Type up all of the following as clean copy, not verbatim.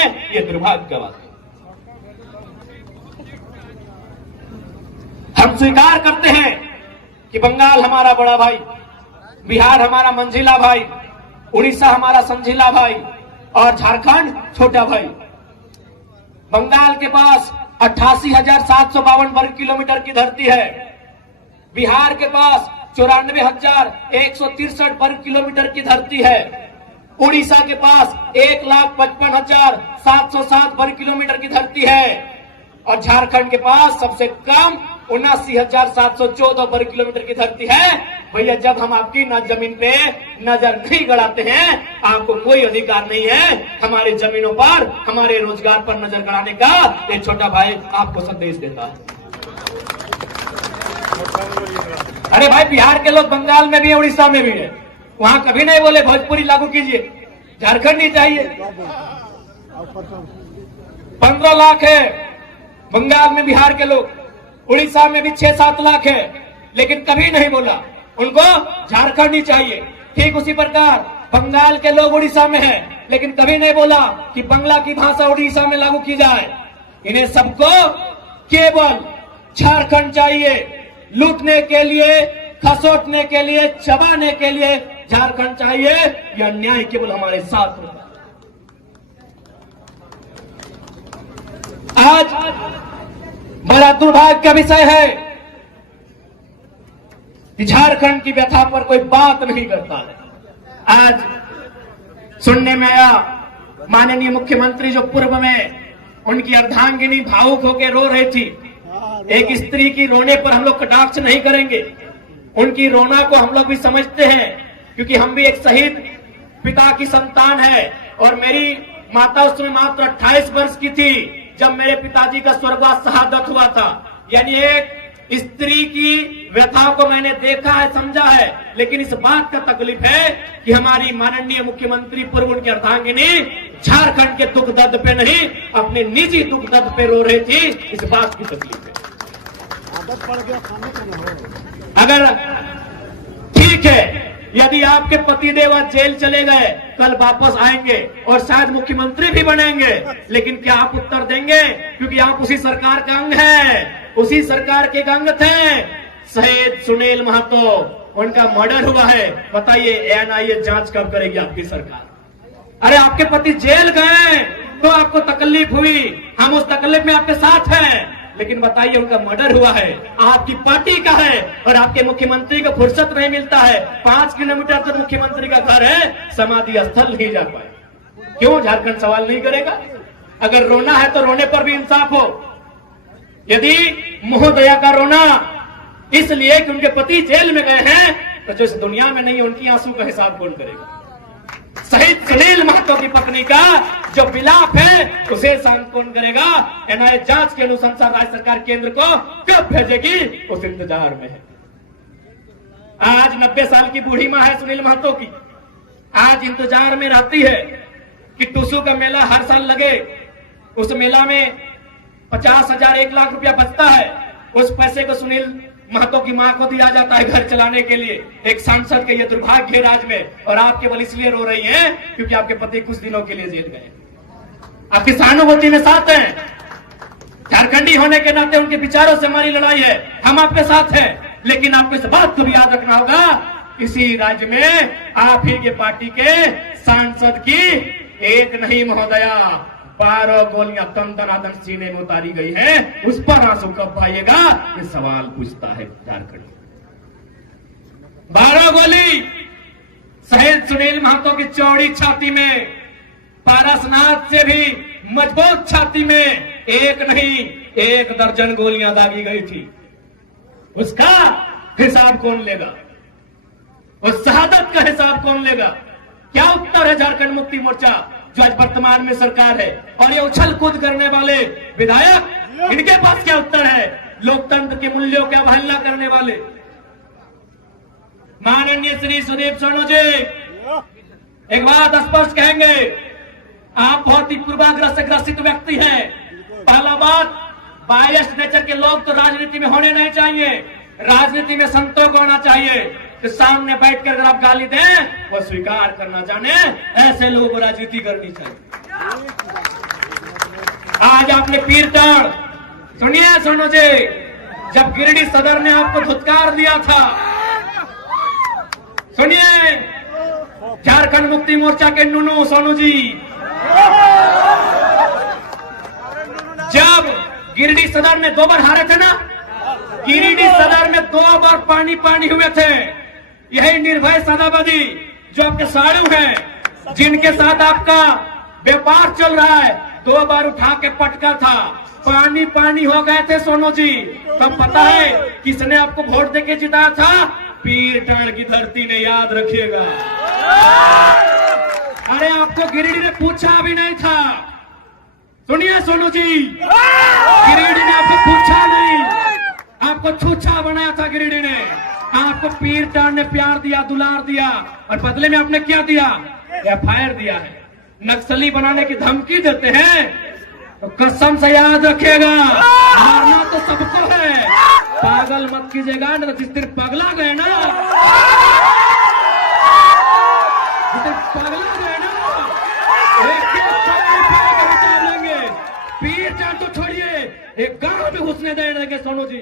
ये दुर्भाग्य का बात है। हम स्वीकार करते हैं कि बंगाल हमारा बड़ा भाई, बिहार हमारा मंझिला भाई, उड़ीसा हमारा समझिला भाई और झारखंड छोटा भाई। बंगाल के पास 88,752 वर्ग किलोमीटर की धरती है, बिहार के पास 94,163 वर्ग किलोमीटर की धरती है, उड़ीसा के पास 1,55,707 वर्ग किलोमीटर की धरती है और झारखंड के पास सबसे कम 79,714 वर्ग किलोमीटर की धरती है। भैया, जब हम आपकी जमीन पे नजर नहीं गड़ाते हैं, आपको कोई अधिकार नहीं है हमारी जमीनों पर, हमारे रोजगार पर नजर गड़ाने का। ये छोटा भाई आपको संदेश देता है। अरे भाई, बिहार के लोग बंगाल में भी है, उड़ीसा में भी है, वहां कभी नहीं बोले भोजपुरी लागू कीजिए, झारखंड ही चाहिए। 15 लाख है बंगाल में बिहार के लोग, उड़ीसा में भी 6-7 लाख है, लेकिन कभी नहीं बोला उनको झारखंड ही चाहिए। ठीक उसी प्रकार बंगाल के लोग उड़ीसा में हैं, लेकिन कभी नहीं बोला कि बांग्ला की भाषा उड़ीसा में लागू की जाए। इन्हें सबको केवल झारखंड चाहिए, लूटने के लिए, खसोटने के लिए, चबाने के लिए झारखंड चाहिए। यह अन्याय केवल हमारे साथ होगा। आज बड़ा दुर्भाग्य का विषय है कि झारखंड की व्यथा पर कोई बात नहीं करता है। आज सुनने में आया माननीय मुख्यमंत्री जो पूर्व में उनकी अर्धांगिनी भावुक होकर रो रही थी। एक स्त्री की रोने पर हम लोग कटाक्ष नहीं करेंगे, उनकी रोना को हम लोग भी समझते हैं, क्योंकि हम भी एक शहीद पिता की संतान है और मेरी माता उस समय मात्र 28 वर्ष की थी जब मेरे पिताजी का स्वर्गवास शहादत हुआ था। यानी एक स्त्री की व्यथा को मैंने देखा है, समझा है, लेकिन इस बात का तकलीफ है कि हमारी माननीय मुख्यमंत्री पूर्व उनकी अर्धांगिनी झारखंड के दुख दर्द पे नहीं, अपने निजी दुख दर्द पे रो रही थी। इस बात की तकलीफ है। अगर ठीक है, यदि आपके पतिदेव आज जेल चले गए, कल वापस आएंगे और शायद मुख्यमंत्री भी बनेंगे, लेकिन क्या आप उत्तर देंगे? क्योंकि आप उसी सरकार का अंग हैं, उसी सरकार के अंग थे। शहीद सुनील महतो, उनका मर्डर हुआ है, बताइए एनआईए जांच कब करेगी आपकी सरकार? अरे आपके पति जेल गए तो आपको तकलीफ हुई, हम उस तकलीफ में आपके साथ हैं, लेकिन बताइए उनका मर्डर हुआ है, आपकी पार्टी का है और आपके मुख्यमंत्री को फुर्सत नहीं मिलता है। 5 किलोमीटर तक मुख्यमंत्री का घर है, समाधि स्थल नहीं जा पाए। क्यों झारखंड सवाल नहीं करेगा? अगर रोना है तो रोने पर भी इंसाफ हो। यदि महोदया का रोना इसलिए कि उनके पति जेल में गए हैं, तो जो इस दुनिया में नहीं है उनकी आंसू का हिसाब कौन करेगा? शहीद सुनील महतो की पत्नी का जो विलाप है उसे शांत कौन करेगा? एनआईए जांच के अनुशंसा राज्य सरकार केंद्र को कब भेजेगी, उस इंतजार में है। आज 90 साल की बूढ़ी मां है सुनील महतो की, आज इंतजार में रहती है कि टुसू का मेला हर साल लगे, उस मेला में 50,000 1 लाख रुपया बचता है, उस पैसे को सुनील महतो की मां को दिया जाता है घर चलाने के लिए। एक सांसद के ये दुर्भाग्य है राज्य में, और आप केवल इसलिए रो रही हैं क्योंकि आपके पति कुछ दिनों के लिए जेल गए। आपकी सहानुभूति में साथ हैं, झारखंडी होने के नाते उनके विचारों से हमारी लड़ाई है, हम आपके साथ हैं, लेकिन आपको इस बात को भी याद रखना होगा, इसी राज्य में आप ही के पार्टी के सांसद की एक नहीं महोदया 12 गोलियां तन सीने में उतारी गई है। उस पर आंसू कब आएगा, ये सवाल पूछता है झारखंड। 12 गोली शहीद सुनील महतो की चौड़ी छाती में, पारसनाथ से भी मजबूत छाती में एक नहीं 1 दर्जन गोलियां दागी गई थी। उसका हिसाब कौन लेगा? उस शहादत का हिसाब कौन लेगा? क्या उत्तर है झारखंड मुक्ति मोर्चा जो आज वर्तमान में सरकार है, और ये उछल कूद करने वाले विधायक, इनके पास क्या उत्तर है? लोकतंत्र के मूल्यों की अवहेलना करने वाले माननीय श्री सुदीप सोनू जी एक बात स्पष्ट कहेंगे, आप बहुत ही पूर्वाग्रह से ग्रसित व्यक्ति हैं। पहला बात, बायस्ड नेचर के लोग तो राजनीति में होने नहीं चाहिए, राजनीति में संतों को होना चाहिए कि सामने बैठकर अगर आप गाली दें वो स्वीकार करना जाने, ऐसे लोगों को राजनीति करनी चाहिए। आज आपने पीर टाड़, सुनिए सोनू जी, जब गिरिडीह सदर ने आपको धुतकार दिया था, सुनिए, झारखंड मुक्ति मोर्चा के नुनू सोनू जी, जब गिरिडीह सदर में 2 बार हारे थे ना, गिरिडीह सदर में 2 बार पानी पानी हुए थे, यही निर्भय सदाबदी जो आपके साड़ू हैं, जिनके साथ आपका व्यापार चल रहा है, 2 बार उठा के पटका था, पानी पानी हो गए थे सोनू जी। तब पता है किसने आपको वोट देके जिताया था? पीर टाड़ की धरती ने, याद रखिएगा। अरे आपको गिरिडीह ने पूछा भी नहीं था, सुनिए सोनू जी, गिरिडीह ने आपको पूछा नहीं, आपको छूछा बनाया था गिरिडीह ने। आपको पीर टाड़ ने प्यार दिया, दुलार दिया, और बदले में आपने क्या दिया? FIR दिया है। नक्सली बनाने की धमकी देते हैं, तो कसम से याद रखिएगा, मारना तो सबको है, पागल मत कीजिएगा। न जिस दिन पगला गए ना, जिस दिन पगला गए ना, विचार लेंगे। पीर टाड़ तो छोड़िए, एक गांव में घुसने देंगे सोनू जी,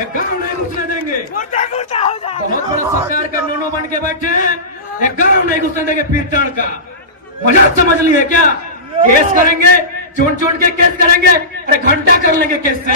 एक गांव नहीं घुसने देंगे। बहुत बड़ा सरकार का नोनो बन के बैठे हैं, एक गांव नहीं घुसने देंगे पीर टाड़ का। मजाक समझ लिए क्या? केस करेंगे, चुन चुन के केस करेंगे, अरे घंटा कर लेंगे केस से।